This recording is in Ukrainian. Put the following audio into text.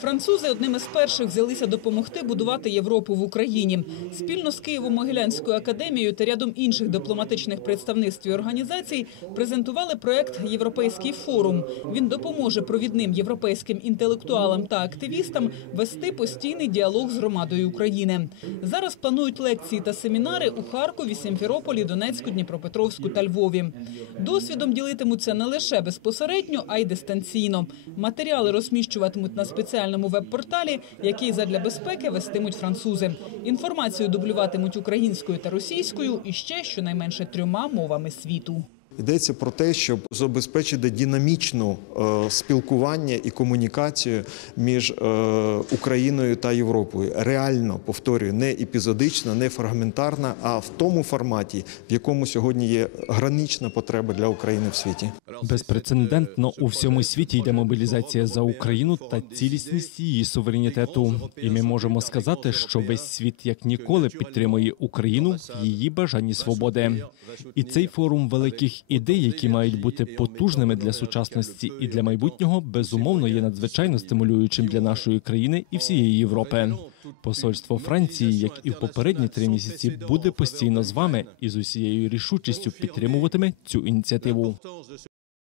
Французи одними з перших взялися допомогти будувати Європу в Україні. Спільно з Києво-Могилянською академією та рядом інших дипломатичних представництв і організацій презентували проект Європейський форум. Він допоможе провідним європейським інтелектуалам та активістам вести постійний діалог з громадою України. Зараз планують лекції та семінари у Харкові, Сімферополі, Донецьку, Дніпропетровську та Львові. Досвідом ділитимуться не лише безпосередньо, а й дистанційно. Матеріали розміщуватимуть на спеціальному веб-порталі, який задля безпеки вестимуть французи. Інформацію дублюватимуть українською та російською і ще щонайменше трьома мовами світу. Йдеться про те, щоб забезпечити динамічну е, спілкування і комунікацію між е, Україною та Європою. Реально повторюю, не епізодична, не фрагментарна, а в тому форматі, в якому сьогодні є гранична потреба для України в світі. Безпрецедентно у всьому світі йде мобілізація за Україну та цілісність її суверенітету. І ми можемо сказати, що весь світ як ніколи підтримує Україну в її бажанні свободи. І цей форум великих ідей, які мають бути потужними для сучасності і для майбутнього, безумовно є надзвичайно стимулюючим для нашої країни і всієї Європи. Посольство Франції, як і в попередні три місяці, буде постійно з вами і з усією рішучістю підтримуватиме цю ініціативу.